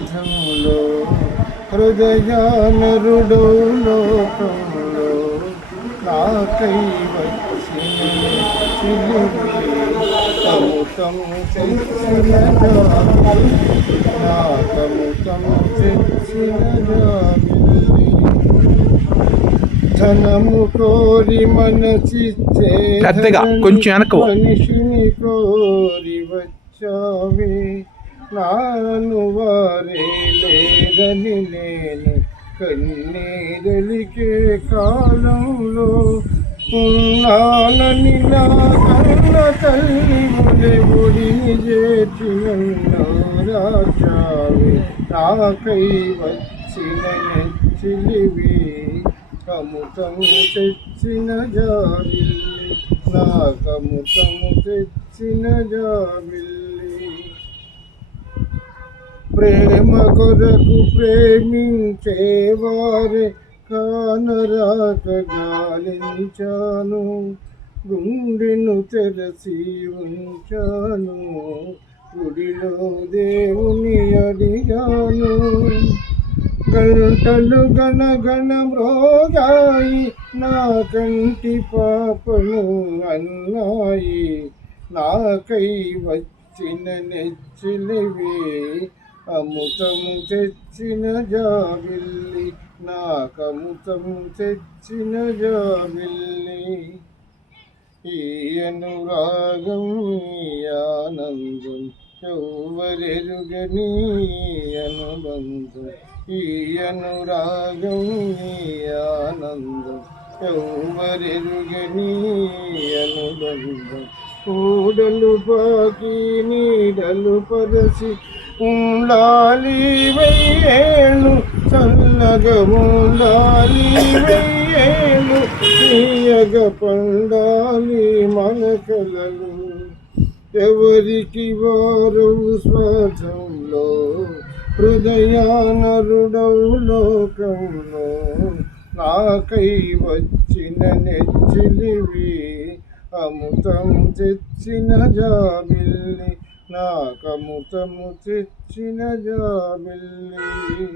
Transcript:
స్వార్థములో హృదయానరుడో లోకంలో నాకై తము జాబిలి నా తము తము జాబిలి ధనము కోరి మనసిచ్చే పెద్దగా, కొంచెం వెనక్కు. మనిషిని కోరి వచ్చావే నాను వారే లేదని నేను కన్నీరలికే కాలంలో ఉన్నానని నా కన్న తల్లి ములే ఒడిని చేసి నాకై వచ్చిన నెచ్చిలివి కముతము తెచ్చిన జాబిల్లి నా కముతము తెచ్చిన జాబిల్లి ప్రేమ కొరకు ప్రేమించేవారే కానరాక గాలించాను గుండెను తెరసి ఉంచాను గుడిలో దేవుని అడిగాను. గంటలు గణగణ మ్రోగాయి నా కంటి పాపను అన్నాయి నాకై వచ్చిన నెచ్చిలివి అముతము తెచ్చిన జాబిల్లి నాకముతము తెచ్చిన జాబిల్లి ఈ అనురాగం ఆనందం ఎవరెరుగని అనుబంధం? ఈ అనురాగం ఆనందం ఎవరెరుగని అనుబంధం? కూడలు పాకి నీడలు పరసి ఉండాలి వెయ్యేళ్ళు చల్లగా ఉండాలి వెయ్యేళ్ళు తీయగ పండాలి మన కలలు ఎవరికి వారు స్వజంలో హృదయానరుడవు లోకంలో నాకై వచ్చిన నెచ్చిలివి అముతం తెచ్చిన జాబిల్లి నాకముతము తెచ్చిన జాబిల్లి.